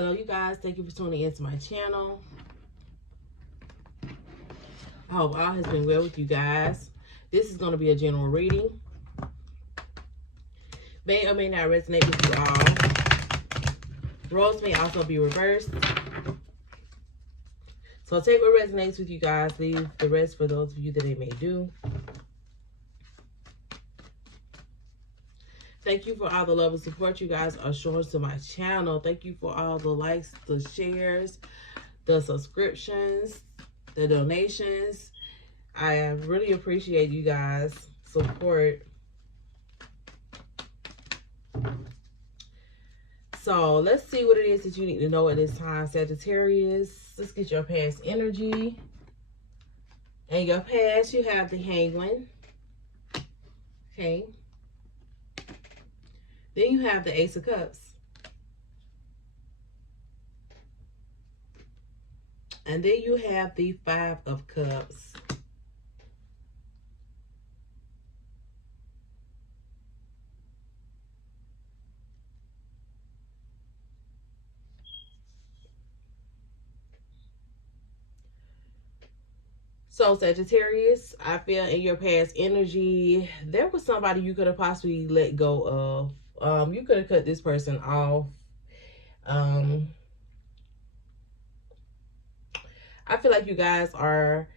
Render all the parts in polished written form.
Hello, you guys. Thank you for tuning into my channel. I hope all has been well with you guys. This is going to be a general reading. May or may not resonate with you all. Roles may also be reversed. So take what resonates with you guys. Leave the rest for those of you that it may do. Thank you for all the love and support you guys are showing to my channel. Thank you for all the likes, the shares, the subscriptions, the donations. I really appreciate you guys' support. So let's see what it is that you need to know at this time, Sagittarius. Let's get your past energy. In your past, you have the Hangman. Okay. Then you have the Ace of Cups. And then you have the Five of Cups. So Sagittarius, I feel in your past energy, there was somebody you could have possibly let go of. You could have cut this person off. I feel like you guys are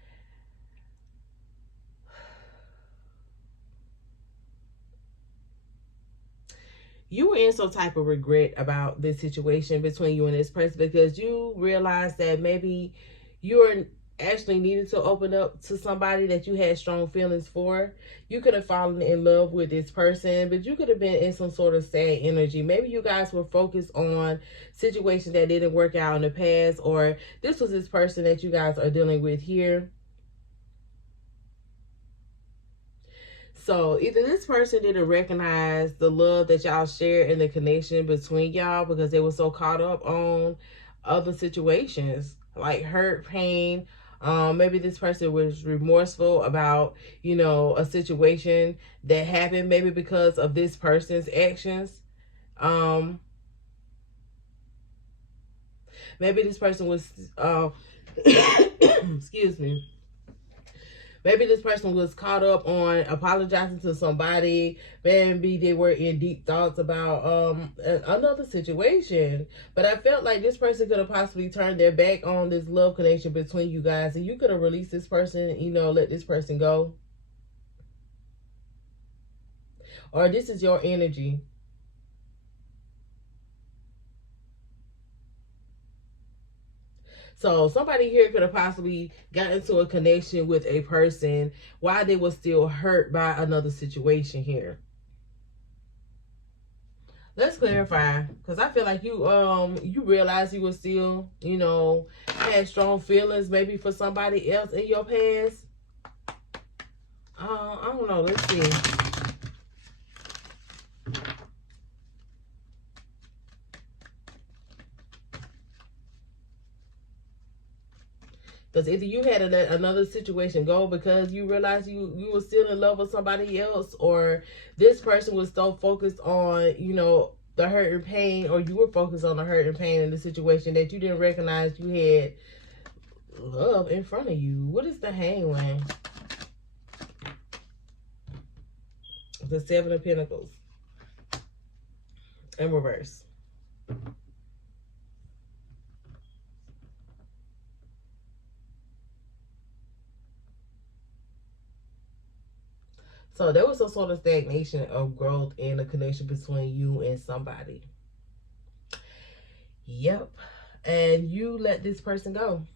you were in some type of regret about this situation between you and this person, because you realized that maybe you're actually needed to open up to somebody that you had strong feelings for. You could have fallen in love with this person, but you could have been in some sort of sad energy. Maybe you guys were focused on situations that didn't work out in the past, or this was this person that you guys are dealing with here. So either this person didn't recognize the love that y'all shared and the connection between y'all because they were so caught up on other situations like hurt, pain. Maybe this person was remorseful about, a situation that happened, maybe because of this person's actions. Maybe this person was, excuse me. Maybe this person was caught up on apologizing to somebody. Maybe they were in deep thoughts about another situation. But I felt like this person could have possibly turned their back on this love connection between you guys. And you could have released this person, let this person go. Or this is your energy. So somebody here could have possibly got into a connection with a person while they were still hurt by another situation here. Let's clarify, because I feel like you realize you were still, had strong feelings maybe for somebody else in your past. I don't know. Let's see. Because either you had to let another situation go because you realized you were still in love with somebody else, or this person was so focused on, the hurt and pain, or you were focused on the hurt and pain in the situation that you didn't recognize you had love in front of you. What is the Hangman? The Seven of Pentacles in reverse. So there was some sort of stagnation of growth in the connection between you and somebody. Yep. And you let this person go.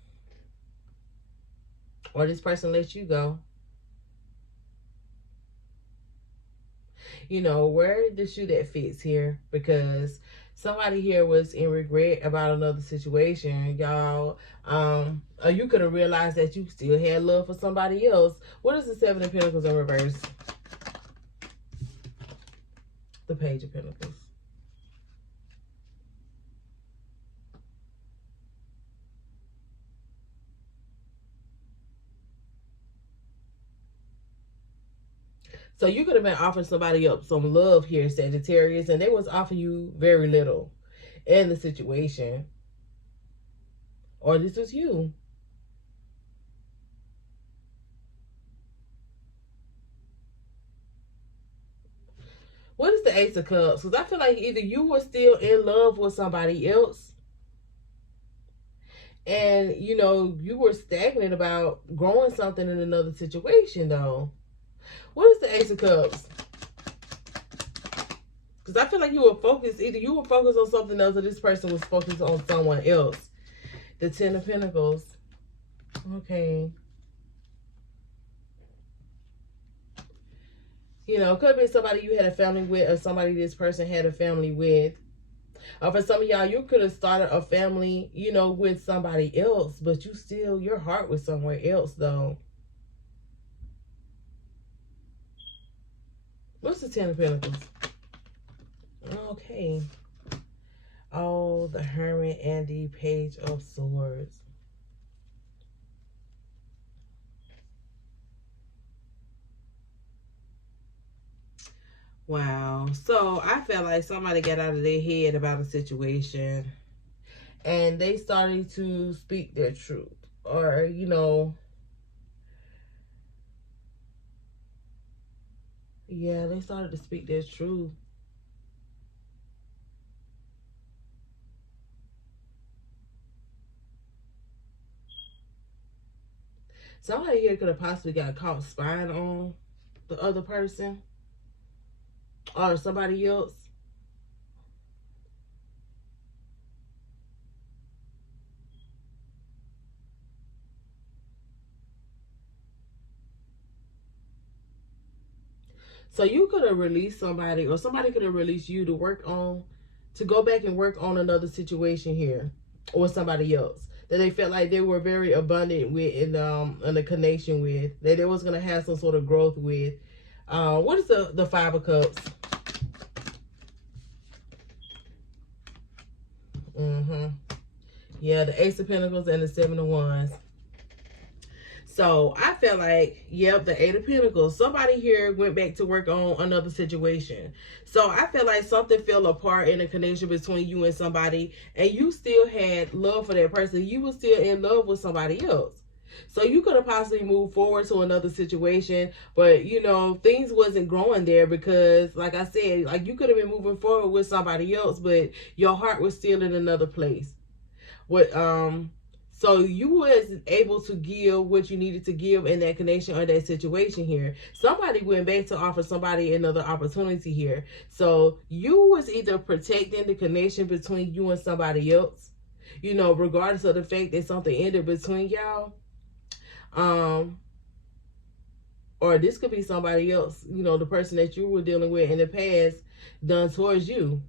Or this person let you go. Where the shoe that fits here, because somebody here was in regret about another situation, y'all. Or you could have realized that you still had love for somebody else. What is the Seven of Pentacles in reverse? The Page of Pentacles. So you could have been offering somebody up some love here, Sagittarius, and they was offering you very little in the situation. or this was you. What is the Ace of Cups? Because I feel like either you were still in love with somebody else, and you know you were stagnant about growing something in another situation, though. What is the Ace of Cups? Because I feel like you were focused, either you were focused on something else or this person was focused on someone else. The Ten of Pentacles. Okay. You know, it could have been somebody you had a family with or somebody this person had a family with. Or for some of y'all, you could have started a family, you know, with somebody else, but you still, your heart was somewhere else, though. What's the Ten of Pentacles? Okay. Oh, the Hermit and the Page of Swords. Wow. So I felt like somebody got out of their head about a situation and they started to speak their truth. Or, you know, yeah, they started to speak their truth. Somebody here could have possibly got caught spying on the other person or somebody else. So you could have released somebody, or somebody could have released you to work on, to go back and work on another situation here, or somebody else that they felt like they were very abundant with and a connection with, that they was gonna have some sort of growth with. What is the Five of Cups? Yeah, the Ace of Pentacles and the Seven of Wands. So I felt like, yep, the Eight of Pentacles. Somebody here went back to work on another situation. So I feel like something fell apart in a connection between you and somebody, and you still had love for that person. You were still in love with somebody else. So you could have possibly moved forward to another situation, but you know, things wasn't growing there because, like I said, like you could have been moving forward with somebody else, but your heart was still in another place. What So you was able to give what you needed to give in that connection or that situation here. Somebody went back to offer somebody another opportunity here. So you was either protecting the connection between you and somebody else, you know, regardless of the fact that something ended between y'all. Or this could be somebody else, you know, the person that you were dealing with in the past done towards you.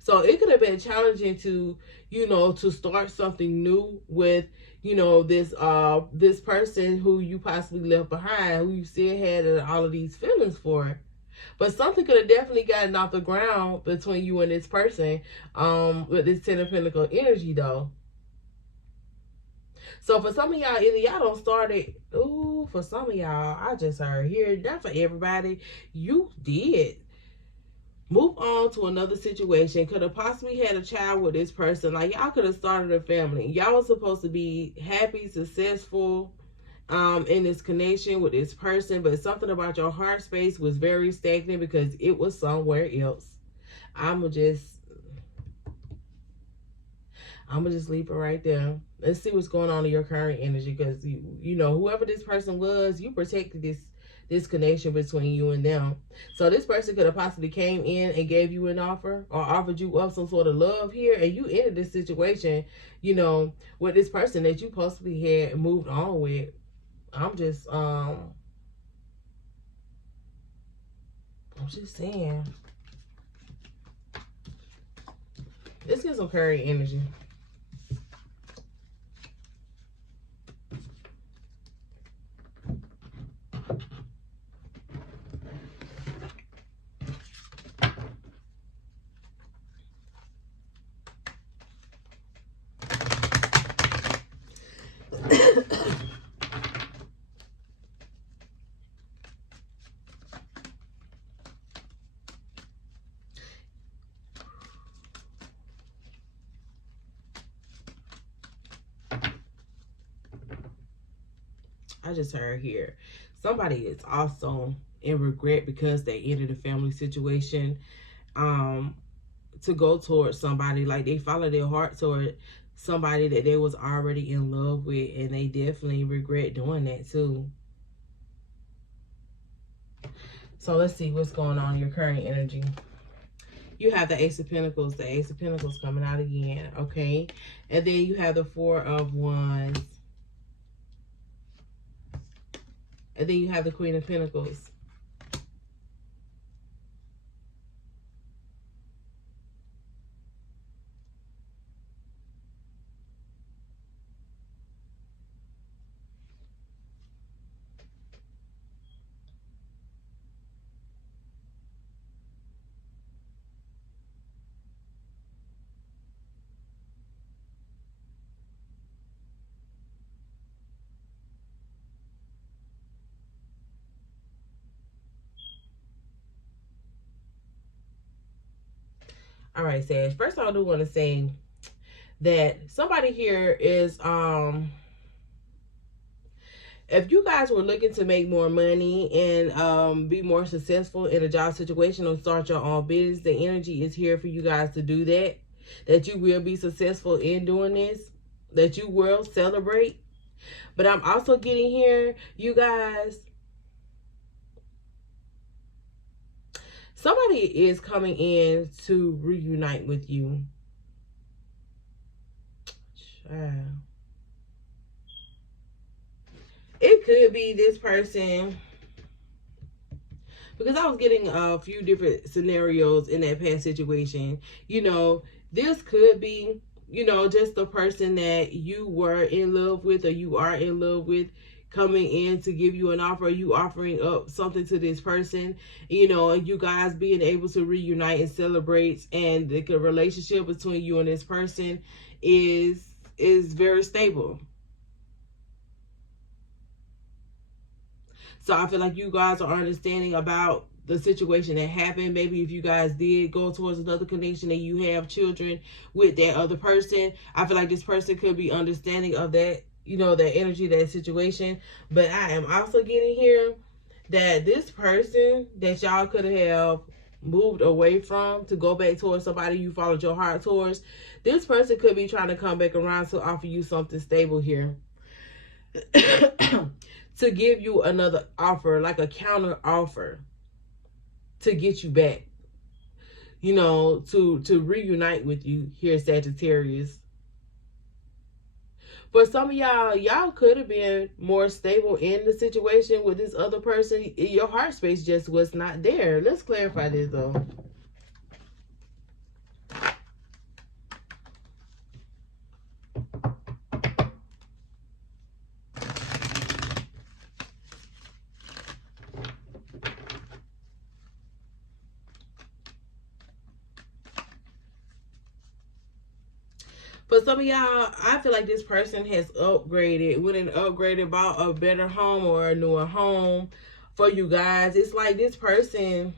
So it could have been challenging to, you know, to start something new with, you know, this person who you possibly left behind, who you still had all of these feelings for. But something could have definitely gotten off the ground between you and this person, with this Ten of Pentacles energy, though. So for some of y'all, either y'all don't start it. Ooh, for some of y'all, I just heard here, not for everybody, you did move on to another situation. Could have possibly had a child with this person. Like y'all could have started a family. Y'all was supposed to be happy, successful, in this connection with this person, but something about your heart space was very stagnant because it was somewhere else. I'ma just leave it right there. Let's see what's going on in your current energy, because you know, whoever this person was, you protected this connection between you and them. So this person could have possibly came in and gave you an offer or offered you up some sort of love here, and you ended this situation, you know, with this person that you possibly had moved on with. I'm just saying. Let's get some current energy. I just heard here. Somebody is also in regret because they ended a family situation. To go towards somebody, like they follow their heart toward somebody that they was already in love with, and they definitely regret doing that too. So let's see what's going on in your current energy. You have the Ace of Pentacles. The Ace of Pentacles coming out again, okay? And then you have the Four of Wands. And then you have the Queen of Pentacles. All right, Sag. First, I do want to say that somebody here is, if you guys were looking to make more money and be more successful in a job situation or start your own business, the energy is here for you guys to do that. That you will be successful in doing this. That you will celebrate. But I'm also getting here, you guys, somebody is coming in to reunite with you. Child. It could be this person, because I was getting a few different scenarios in that past situation. You know, this could be, you know, just the person that you were in love with or you are in love with coming in to give you an offer, you offering up something to this person, you know, and you guys being able to reunite and celebrate, and the relationship between you and this person is very stable. So I feel like you guys are understanding about the situation that happened. Maybe if you guys did go towards another connection and you have children with that other person, I feel like this person could be understanding of that, you know, that energy, that situation. But I am also getting here that this person that y'all could have moved away from to go back towards somebody you followed your heart towards, this person could be trying to come back around to offer you something stable here. To give you another offer, like a counter offer to get you back, you know, to reunite with you here, Sagittarius. For some of y'all could have been more stable in the situation with this other person. Your heart space just was not there. Let's clarify this though. For some of y'all, I feel like this person has upgraded, went and upgraded, bought a better home or a newer home for you guys. It's like this person,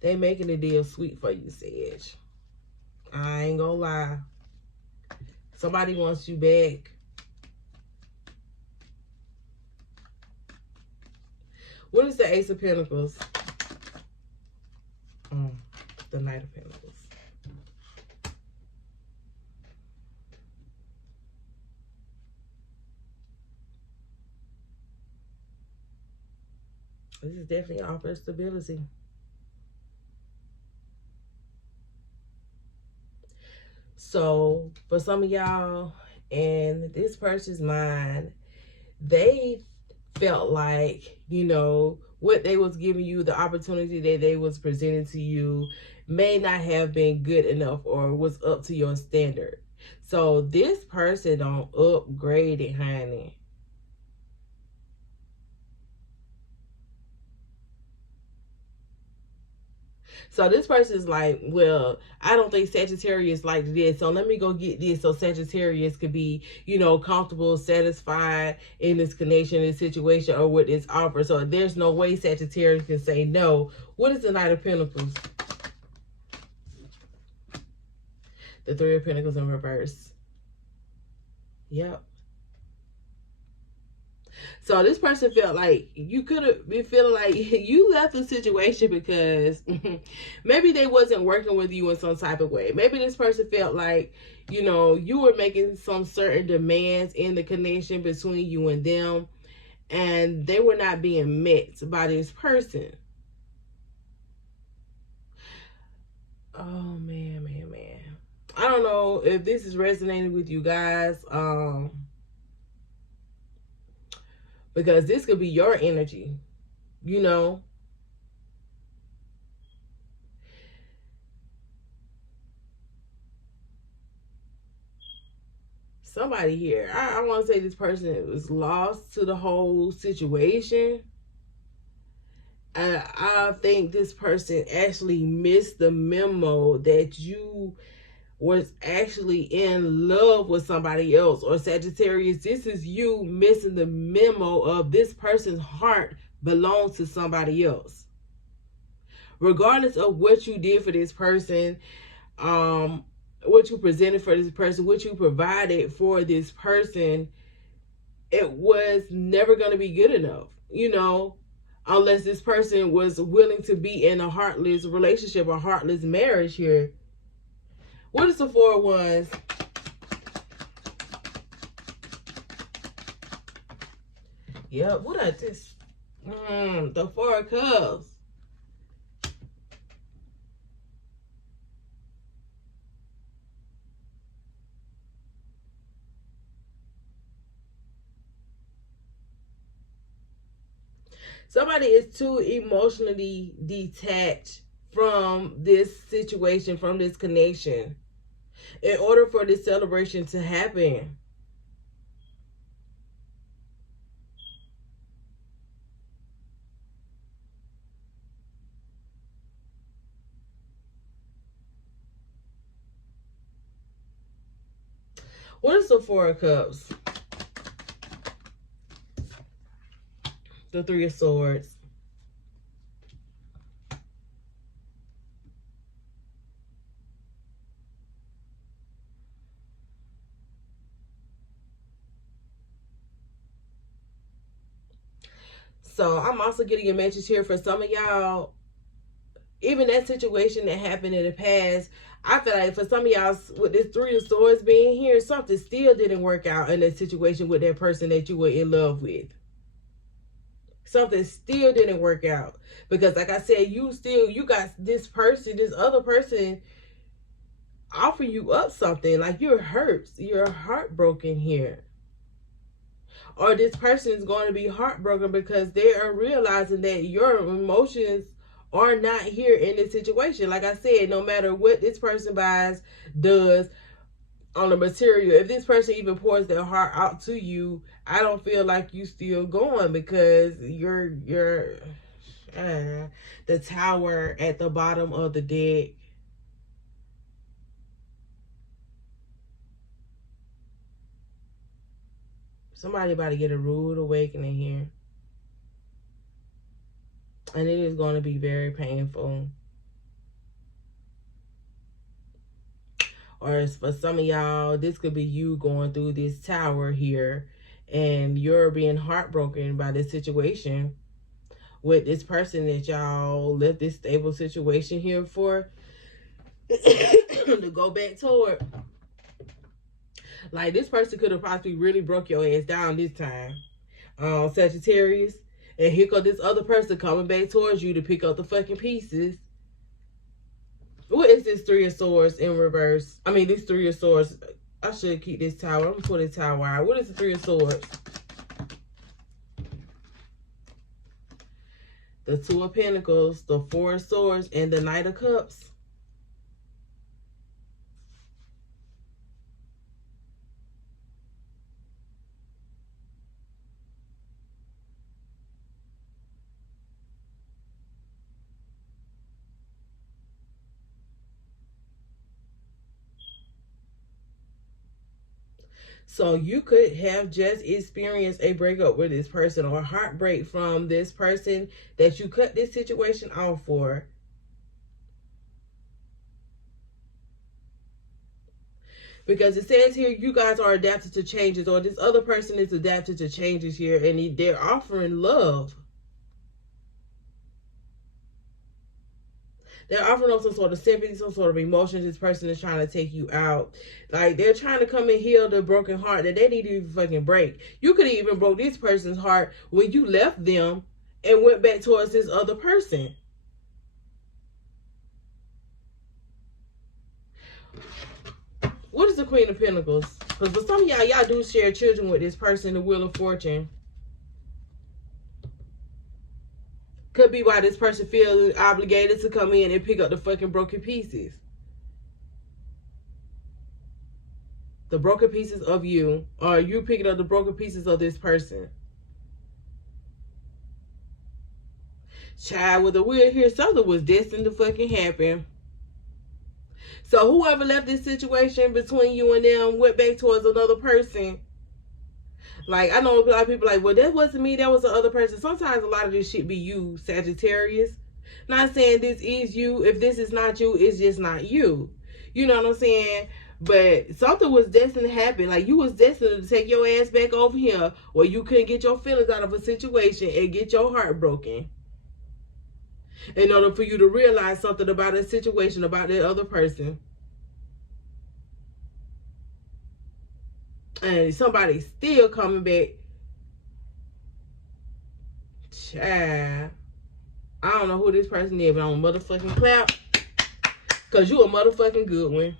they making the deal sweet for you, Sag. I ain't gonna lie. Somebody wants you back. What is the Ace of Pentacles? The Knight of Pentacles. This is definitely offering stability. So for some of y'all, in this person's mind, they felt like, you know, what they was giving you, the opportunity that they was presenting to you may not have been good enough or was up to your standard. So this person don't upgrade it, honey. So this person is like, well, I don't think Sagittarius like this, so let me go get this so Sagittarius could be, you know, comfortable, satisfied in this connection, this situation, or with this offer. So there's no way Sagittarius can say no. What is the Knight of Pentacles? The Three of Pentacles in reverse. Yep. So this person felt like you could have been feeling like you left the situation because maybe they wasn't working with you in some type of way. Maybe this person felt like, you know, you were making some certain demands in the connection between you and them, and they were not being met by this person. Oh man, man, man. I don't know if this is resonating with you guys. Because this could be your energy, you know. Somebody here, I want to say this person was lost to the whole situation. I think this person actually missed the memo that you was actually in love with somebody else. Or Sagittarius, this is you missing the memo of this person's heart belongs to somebody else. Regardless of what you did for this person, what you presented for this person, what you provided for this person, it was never going to be good enough, you know, unless this person was willing to be in a heartless relationship or heartless marriage here. What is the Four of Wands? Yep, what are this? The Four of Cups. Somebody is too emotionally detached from this situation, from this connection, in order for this celebration to happen. What is the Four of Cups? The Three of Swords. So I'm also getting a message here for some of y'all. Even that situation that happened in the past, I feel like for some of y'all, with this Three of Swords being here, something still didn't work out in that situation with that person that you were in love with. Something still didn't work out. Because like I said, you got this person, this other person offer you up something. Like you're hurt. You're heartbroken here. Or this person is going to be heartbroken because they are realizing that your emotions are not here in this situation. Like I said, no matter what this person buys, does on the material, if this person even pours their heart out to you, I don't feel like you still going, because you're the Tower at the bottom of the deck. Somebody about to get a rude awakening here. And it is going to be very painful. Or for some of y'all, this could be you going through this Tower here, and you're being heartbroken by this situation with this person that y'all left this stable situation here for to go back toward. Like, this person could have possibly really broke your ass down this time, Sagittarius. And here comes this other person coming back towards you to pick up the fucking pieces. What is this Three of Swords in reverse? I mean, this Three of Swords. I should keep this Tower. I'm going to pull this Tower out. What is the Three of Swords? The Two of Pentacles, the Four of Swords, and the Knight of Cups. So you could have just experienced a breakup with this person, or heartbreak from this person that you cut this situation off for. Because it says here you guys are adapted to changes, or this other person is adapted to changes here, and they're offering love. They're offering up some sort of sympathy, some sort of emotion. This person is trying to take you out. Like, they're trying to come and heal the broken heart that they need to fucking break. You could have even broke this person's heart when you left them and went back towards this other person. What is the Queen of Pentacles? Because for some of y'all do share children with this person, the Wheel of Fortune. Could be why this person feels obligated to come in and pick up the fucking broken pieces. The broken pieces of you, or you picking up the broken pieces of this person. Child, with the wheel here, something was destined to fucking happen. So whoever left this situation between you and them went back towards another person. Like, I know a lot of people like, well, that wasn't me, that was the other person. Sometimes a lot of this shit be you, Sagittarius. Not saying this is you. If this is not you, it's just not you. You know what I'm saying? But something was destined to happen. Like, you was destined to take your ass back over here where you couldn't get your feelings out of a situation and get your heart broken. In order for you to realize something about a situation, about that other person. And somebody's still coming back. Child. I don't know who this person is, but I'm a motherfucking clap. Because you a motherfucking good one.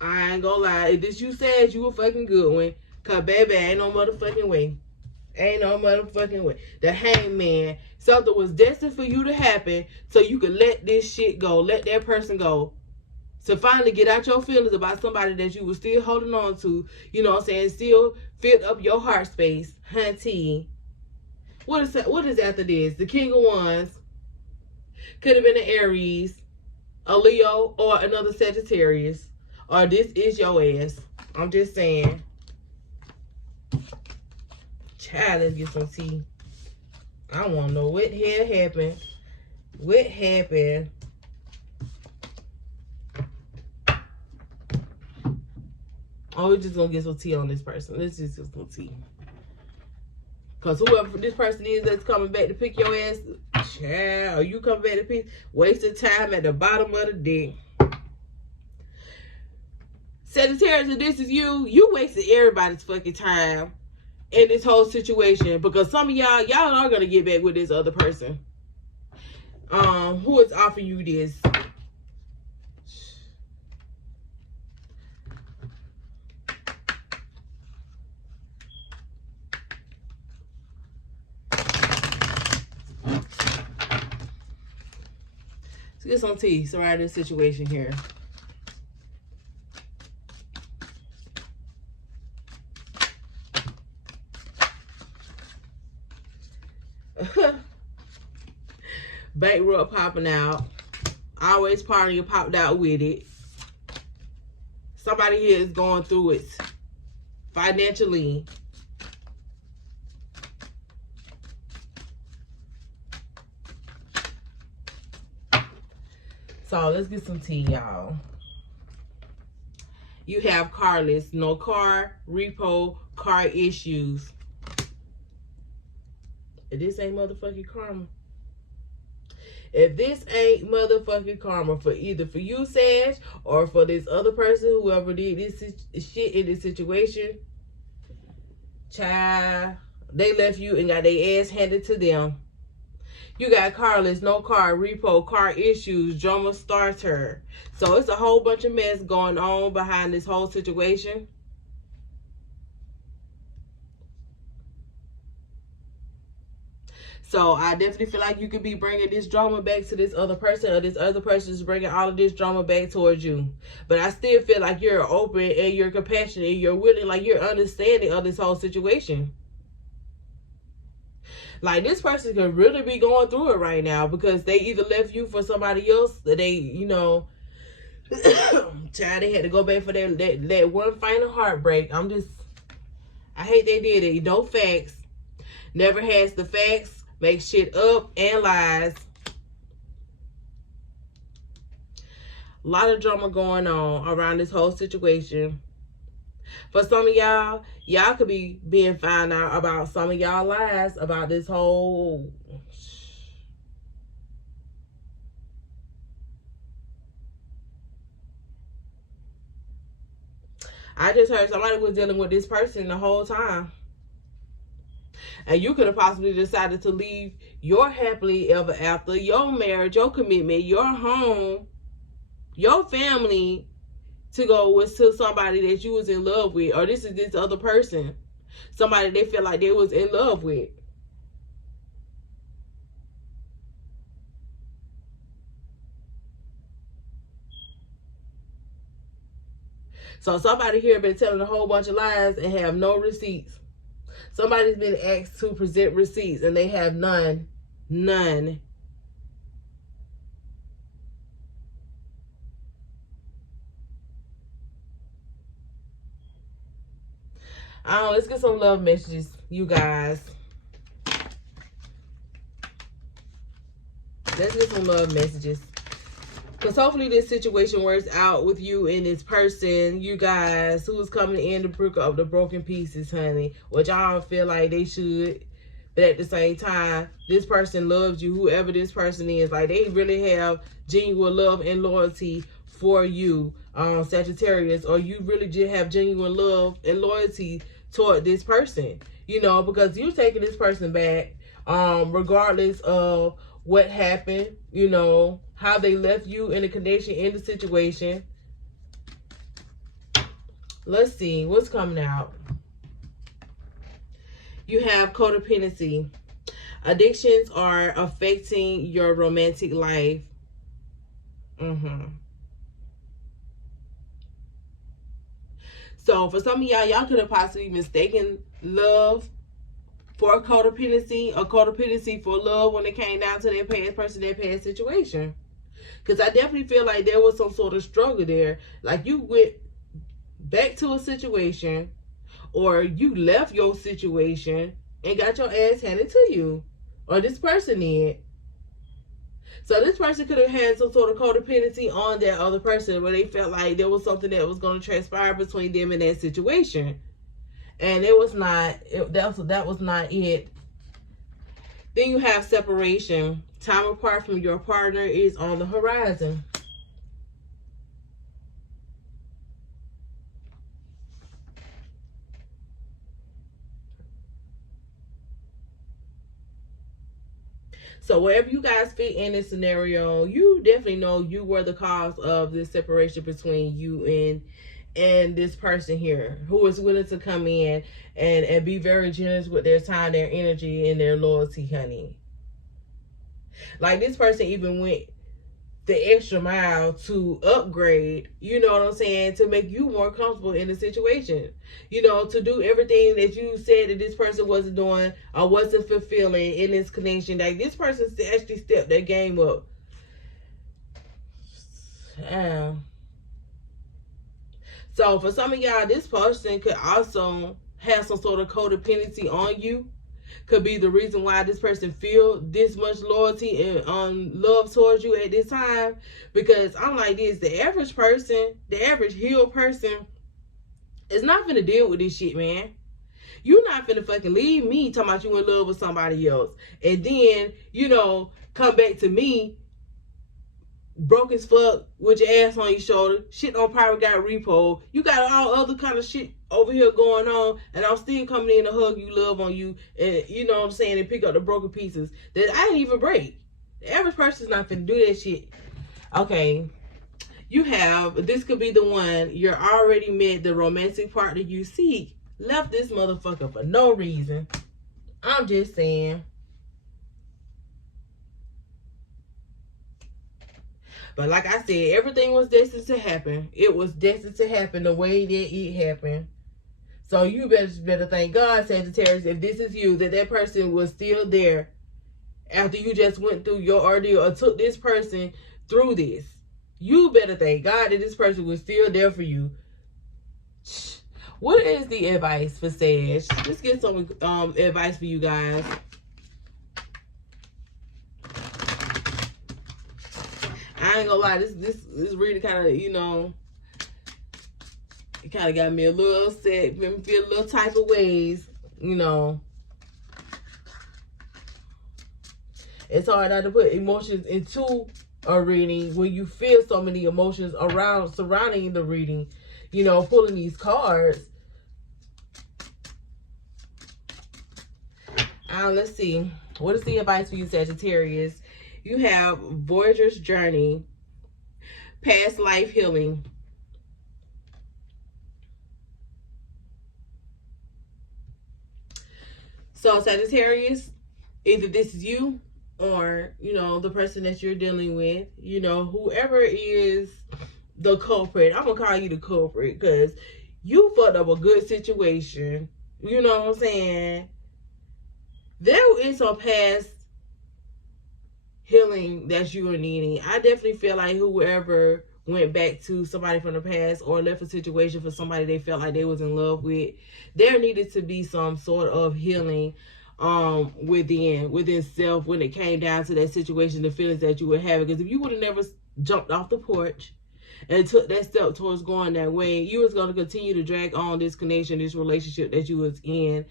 I ain't gonna lie. If this you said, you a fucking good one. Because, baby, ain't no motherfucking way. Ain't no motherfucking way. The Hangman. Something was destined for you to happen so you could let this shit go. Let that person go. To finally get out your feelings about somebody that you were still holding on to. You know what I'm saying? Still filled up your heart space. Hunty. What is after this? The King of Wands. Could have been an Aries, a Leo, or another Sagittarius. Or this is your ass. I'm just saying. Child, let's get some tea. I want to know what the hell happened. What happened? Oh, we're just going to get some tea on this person. Let's just get some tea. Because whoever this person is that's coming back to pick your ass, child, or you come back to pick, wasting time at the bottom of the deck. Sagittarius, if this is you, you wasted everybody's fucking time in this whole situation. Because some of y'all are going to get back with this other person. Who is offering you this? Get some tea surrounding this situation here. Bankrupt popping out. Always partying popped out with it. Somebody here is going through it financially. So let's get some tea, y'all. You have carless, no car, repo, car issues. If this ain't motherfucking karma. If this ain't motherfucking karma for either for you, Sag, or for this other person, whoever did this shit in this situation, child, they left you and got their ass handed to them. You got carless, no car, repo, car issues, drama starter. So it's a whole bunch of mess going on behind this whole situation. So I definitely feel like you could be bringing this drama back to this other person, or this other person is bringing all of this drama back towards you. But I still feel like you're open and you're compassionate and you're willing, like you're understanding of this whole situation. Like, this person could really be going through it right now because they either left you for somebody else, that they, you know, child, they had to go back for that one final heartbreak. I hate they did it. No facts. Never has the facts. Make shit up and lies. A lot of drama going on around this whole situation. For some of y'all, y'all could be being found out about some of y'all lies about this whole... I just heard somebody was dealing with this person the whole time. And you could have possibly decided to leave your happily ever after, your marriage, your commitment, your home, your family, to go with to somebody that you was in love with. Or this is this other person. Somebody they felt like they was in love with. So somebody here been telling a whole bunch of lies and have no receipts. Somebody's been asked to present receipts and they have none. None. Let's get some love messages, you guys. Let's get some love messages. Because hopefully this situation works out with you and this person, you guys, who is coming in to pick up the broken pieces, honey. Which I don't feel like they should. But at the same time, this person loves you, whoever this person is. Like, they really have genuine love and loyalty for you, Sagittarius. Or you really just have genuine love and loyalty toward this person. You know, because you're taking this person back, regardless of what happened, you know, how they left you in the connection, in the situation. Let's see what's coming out. You have codependency. Addictions are affecting your romantic life. So for some of y'all could have possibly mistaken love for codependency, or codependency for love when it came down to that past person, that past situation. Because I definitely feel like there was some sort of struggle there. Like you went back to a situation, or you left your situation and got your ass handed to you. Or this person did. So this person could have had some sort of codependency on that other person, where they felt like there was something that was going to transpire between them and that situation. And it was not, that was not it. Then you have separation. Time apart from your partner is on the horizon. So wherever you guys fit in this scenario, you definitely know you were the cause of this separation between you and this person here, who is willing to come in and be very generous with their time, their energy, and their loyalty, honey. Like, this person even went the extra mile to upgrade, you know what I'm saying, to make you more comfortable in the situation. You know, to do everything that you said that this person wasn't doing or wasn't fulfilling in this connection. Like, this person actually stepped their game up. So for some of y'all, this person could also have some sort of codependency on you. Could be the reason why this person feel this much loyalty and love towards you at this time. Because I'm like this, the average person, the average healed person is not finna deal with this shit, man. You're not finna fucking leave me talking about you in love with somebody else, and then, you know, come back to me broke as fuck with your ass on your shoulder, shit on private got repo. You got all other kind of shit over here going on, and I'm still coming in to hug you, love on you, and you know what I'm saying, and pick up the broken pieces that I didn't even break. The average person's not finna do that shit. Okay, you have, this could be the one, you're already met the romantic partner you seek, left this motherfucker for no reason. I'm just saying. But like I said, everything was destined to happen. It was destined to happen the way that it happened. So you better thank God, Sagittarius, if this is you, that person was still there after you just went through your ordeal or took this person through this. You better thank God that this person was still there for you. What is the advice for Sag? Let's get some advice for you guys. I ain't gonna lie, this is really kind of, you know, It kind of got me a little upset, made me feel a little type of ways, you know. It's hard not to put emotions into a reading when you feel so many emotions surrounding the reading, you know, pulling these cards. Let's see. What is the advice for you, Sagittarius? You have Voyager's Journey, Past Life Healing. So, Sagittarius, either this is you or, you know, the person that you're dealing with, you know, whoever is the culprit. I'm going to call you the culprit because you fucked up a good situation. You know what I'm saying? There is some past healing that you are needing. I definitely feel like whoever went back to somebody from the past or left a situation for somebody they felt like they was in love with, there needed to be some sort of healing within self when it came down to that situation, the feelings that you were having. Because if you would have never jumped off the porch and took that step towards going that way, you was going to continue to drag on this connection, this relationship that you was in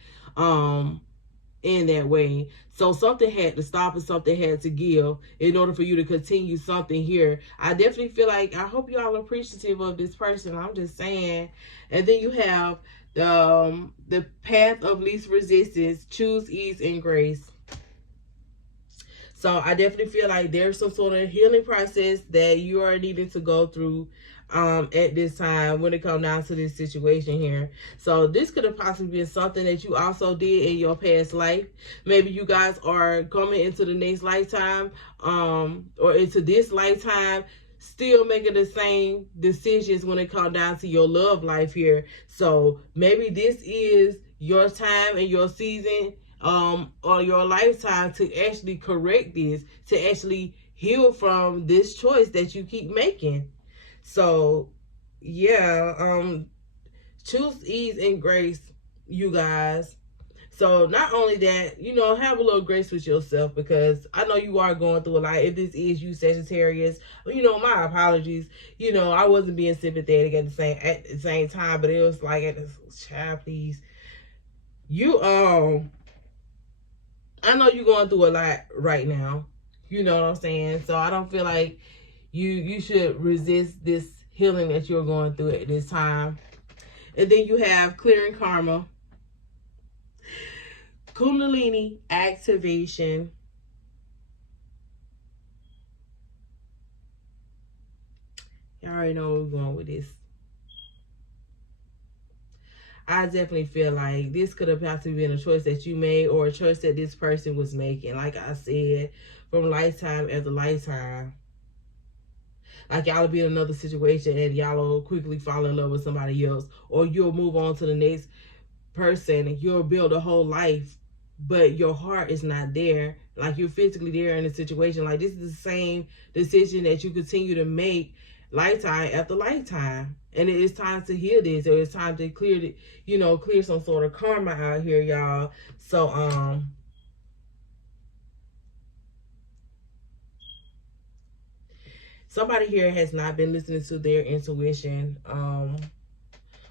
that way. So something had to stop and something had to give in order for you to continue something here. I definitely feel like, I hope y'all are appreciative of this person. I'm just saying. And then you have the path of least resistance, choose ease and grace. So I definitely feel like there's some sort of healing process that you are needing to go through at this time when it comes down to this situation here. So this could have possibly been something that you also did in your past life. Maybe you guys are coming into the next lifetime or into this lifetime still making the same decisions when it comes down to your love life here. So maybe this is your time and your season or your lifetime to actually correct this, to actually heal from this choice that you keep making. So yeah, choose ease and grace, you guys. So not only that, you know, have a little grace with yourself, because I know you are going through a lot. If this is you, Sagittarius, you know, my apologies. You know, I wasn't being sympathetic at the same time, but it was like, child, please. You I know you're going through a lot right now. You know what I'm saying? So I don't feel like you should resist this healing that you're going through at this time. And then you have clearing karma, Kundalini activation, y'all already know where we're going with this. I definitely feel like this could have possibly been a choice that you made or a choice that this person was making. Like I said, from lifetime after lifetime. Like y'all will be in another situation and y'all will quickly fall in love with somebody else. Or you'll move on to the next person and you'll build a whole life, but your heart is not there. Like you're physically there in a situation. Like this is the same decision that you continue to make lifetime after lifetime. And it is time to heal this. It is time to clear some sort of karma out here, y'all. So somebody here has not been listening to their intuition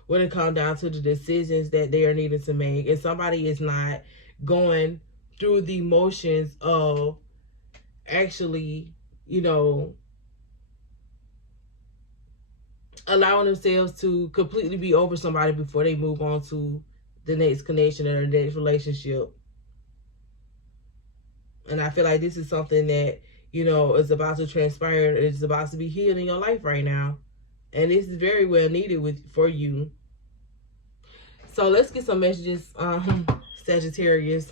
when it comes down to the decisions that they are needing to make. And somebody is not going through the motions of actually, you know, allowing themselves to completely be over somebody before they move on to the next connection or the next relationship. And I feel like this is something that, you know, is about to transpire. It's about to be healed in your life right now. And this is very well needed for you. So let's get some messages, Sagittarius.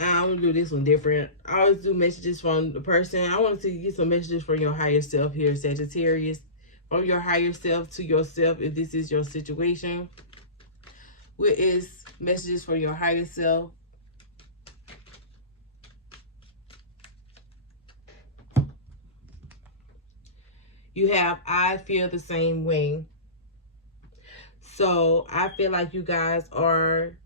I'm gonna do this one different. I always do messages from the person. I want to get some messages from your higher self here, Sagittarius. From your higher self to yourself, if this is your situation. What is messages from your higher self? You have, I feel the same way. So I feel like you guys are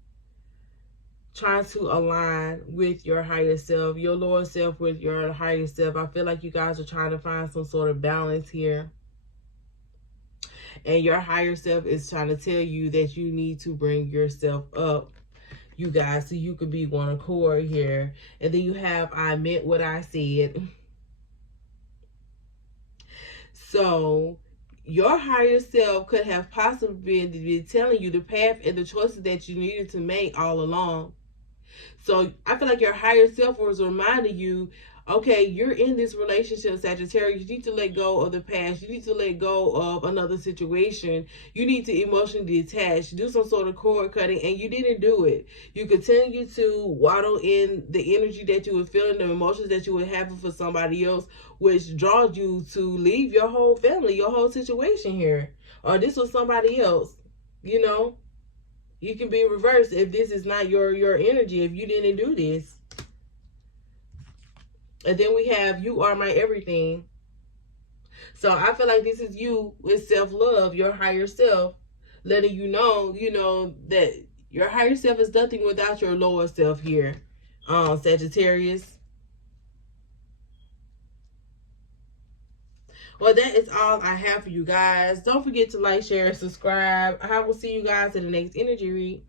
trying to align with your higher self, your lower self with your higher self. I feel like you guys are trying to find some sort of balance here. And your higher self is trying to tell you that you need to bring yourself up, you guys, so you can be one accord here. And then you have, I meant what I said. So your higher self could have possibly been telling you the path and the choices that you needed to make all along. So I feel like your higher self was reminding you, okay, you're in this relationship, Sagittarius. You need to let go of the past. You need to let go of another situation. You need to emotionally detach, do some sort of cord cutting, and you didn't do it. You continue to waddle in the energy that you were feeling, the emotions that you were having for somebody else, which draws you to leave your whole family, your whole situation here. Or this was somebody else, you know. You can be reversed if this is not your energy, if you didn't do this. And then we have, you are my everything. So I feel like this is you with self-love, your higher self, letting you know, that your higher self is nothing without your lower self here, Sagittarius. Well, that is all I have for you guys. Don't forget to like, share, and subscribe. I will see you guys in the next energy read.